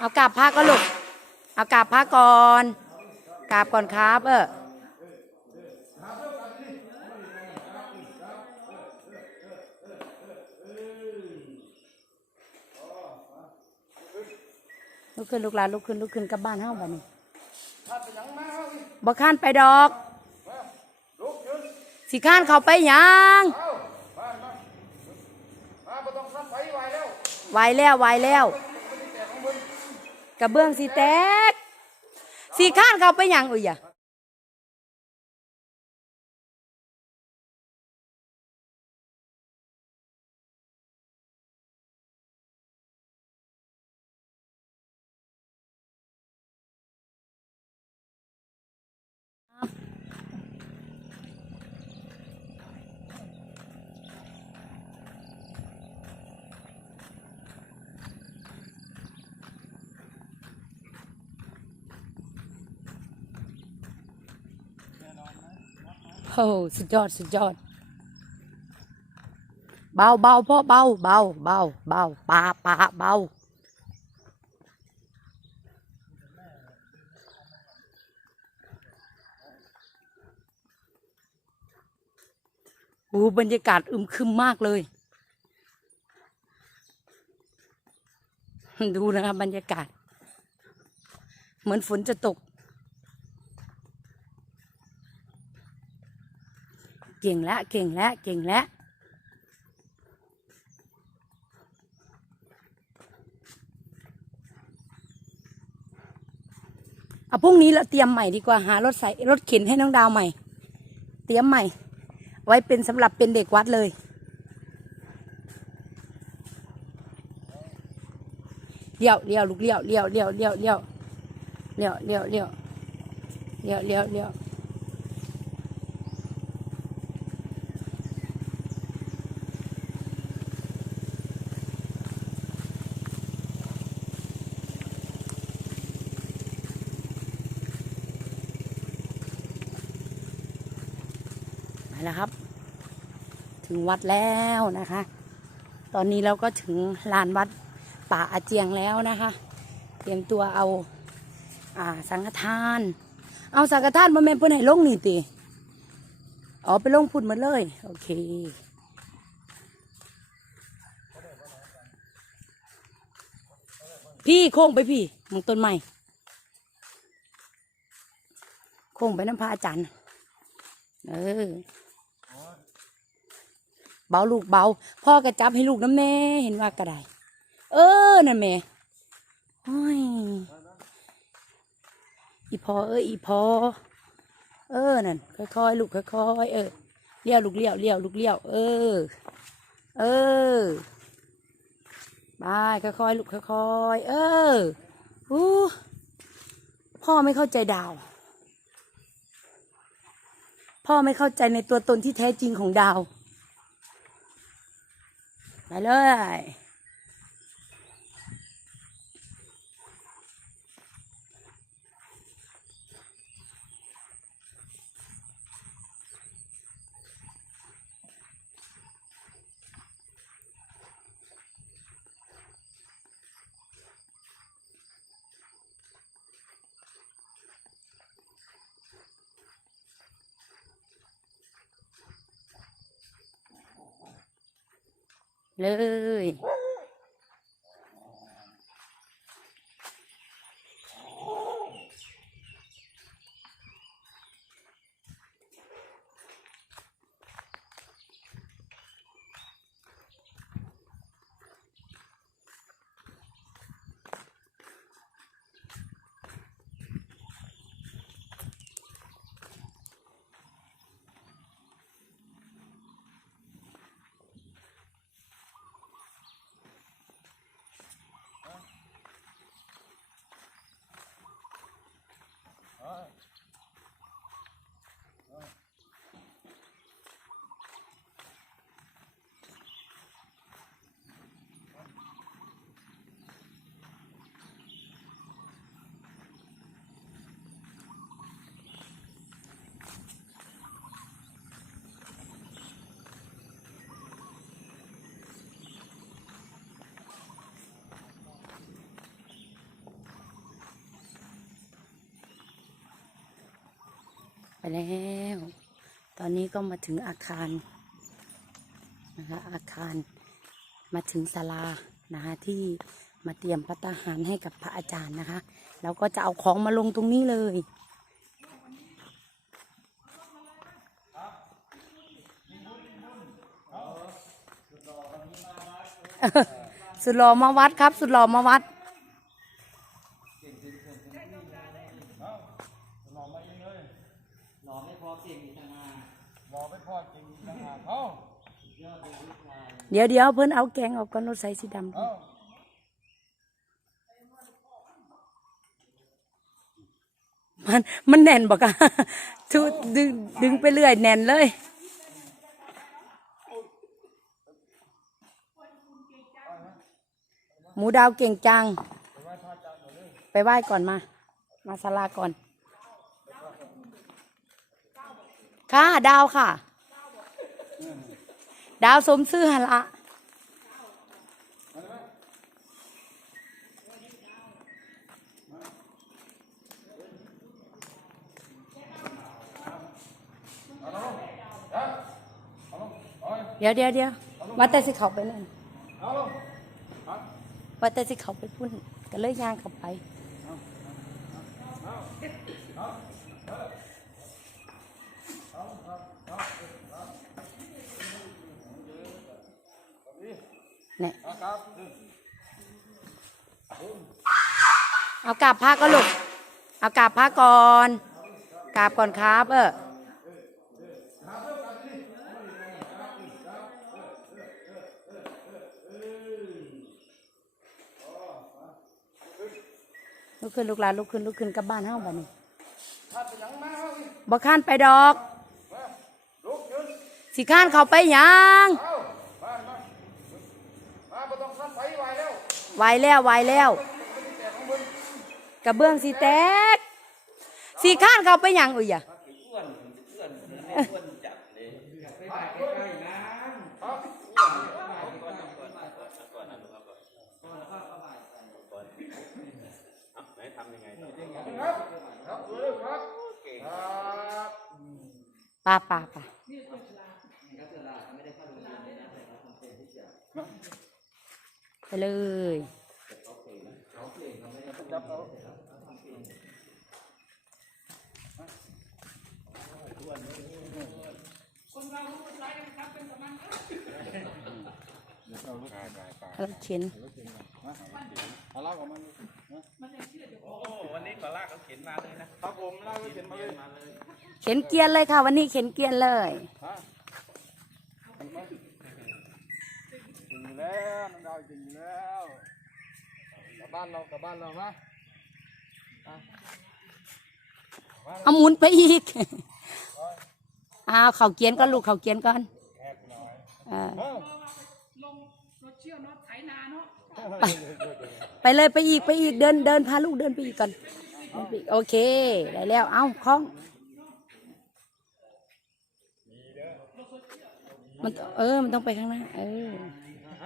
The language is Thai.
เอากราบพระก็ลูก เอากราบพระก่อนกราบก่อนครับ เออลุกขึ้นลูกหลานลุกขึ้นลุกขึ้นกลับบ้านเฮาบ้านี้บ่ข้านไปดอก สิข้านเขาไปหยังมาบ่ต้องซับไฟไว้แล้วไหวแล้วไหวแล้ว กระเบื้องสีแตกสีข้านเขาไปยังอุ้ยอะ สุดยอดสุดยอด เบาเบาพ่อเบาเบาเบาเบาปาปาเบาโอ้บรรยากาศอึมครึมมากเลย ดูนะครับบรรยากาศ เหมือนฝนจะตก เก่งแล้วเก่งแล้วเก่งแล้วเอาพรุ่งนี้เราเตรียมใหม่ดีกว่าหารถใส่รถเข็นให้น้องดาวใหม่ เตรียมใหม่ ไว้เป็นสำหรับเป็นเด็กวัดเลย เลี้ยวเลี้ยวลูกเลี้ยวเลี้ยวเลี้ยวเลี้ยวเลี้ยวเลี้ยวเลี้ยวเลี้ยวเลี้ยวเลี้ยวเลี้ยว แล้วครับ ถึงวัดแล้วนะคะ ตอนนี้เราก็ถึงลานวัดป่าอาเจียงแล้วนะคะ เตรียมตัวเอาอ่าสังฆทาน เอาสังฆทานมาแม่นเพื่อนให้ลงนี่ติอ๋อไปลงพุ่นมาเลย โอเคพี่โค้งไปพี่มองต้นไม้โค้งไปน้ำพระอาจารย์ เออ เบาลูกเบาพ่อกระจับให้ลูกน้ำแน่เห็นว่ากระไดเออนั่นแม่โอ้ยอีพอเอออีพอ เออนั่นค่อยๆลูกค่อยๆเออเลี้ยวลูกเลี้ยวเลี้ยวลูกเลี้ยวเออ เออบายค่อยๆลูกค่อยๆเอออู้พ่อไม่เข้าใจดาว พ่อไม่เข้าใจในตัวตนที่แท้จริงของดาว Saludos. เลย ไปแล้ว ตอนนี้ก็มาถึงอาคารนะคะอาคารมาถึงศาลานะคะที่มาเตรียมพัตตาหารให้กับพระอาจารย์นะคะ แล้วก็จะเอาของมาลงตรงนี้เลยสุดหล่อมาวัดครับ สุดหล่อมาวัด หล่อไม่พอเก่งอีกต่างหาก รอไม่พอจริงต่างหากเขา ยอด เลยลูกชายเดี๋ยวเดี๋ยวเพิ่นเอาแกงออกก่อนรถใส่สีดำเอามันมันแน่นบอกอะทุดึงดึงไปเรื่อยแน่นเลย หมูดาวเก่งจัง ไปไหว้ก่อนมา มาศาลาก่อน ค่ะ ดาวค่ะ ดาวสมซื่อหันละเดี๋ยวเดี๋ยวเดี๋ยวว่าแต่สิเขาไปนั่นเอาลงว่าแต่สิเขาไปพุ่นก็เลยย่างเข้าไปเนี่ยเอาครับเอา กราบพระก็ลูกเอากราบพระก่อนกราบก่อนครับ เออลุกขึ้นลูกหลานลุกขึ้นลุกขึ้นกลับบ้านเฮาบัดนี้าเป็นหยังมาเอาสิบ่ข้านไปดอก สิข้านเขาไปยัง เอามามามาบ่ต้องทำไปไหวแล้ว ไหวแล้วไหวแล้ว กระเบื้องสิแตกสิข้านเขาไปยังอุ้ยอะอ้วนอ้วนไม่อ้วนจัดเลยไปบ่ายใกล้ๆนะเอาก่อนก่อนก่อนก่อนก่อนนะลูกครับก่อนก่อนแล้วก็เข้าบ่ายะป่าป่าป่า ไปเลยเอาแล้วเข็นเอาลากออกมาดูนะโอ้วันนี้ปลาลากเขาเข็นมาเลยนะครับผมลากไว้เข็นมาเลย เข็นเกียนเลยค่ะ วันนี้เข็นเกียนเลย ฮะเห็นไหมจริงอยู่ แล้วน้องดาวจริงอยู่แล้วกลับบ้านเรากลับบ้านเรานะเอาหมุนไปอีกอ้าวเขาเกียนก่อนลูกเขาเกียนก่อนเออเอ้าไปไปเลยไปอีกไปอีกเดินเดินพาลูกเดินไปอีกก่อนเดินไปอีกโอเคได้แล้วเอ้าคล้องมันเออ มันต้องไปข้างหน้า เออ เ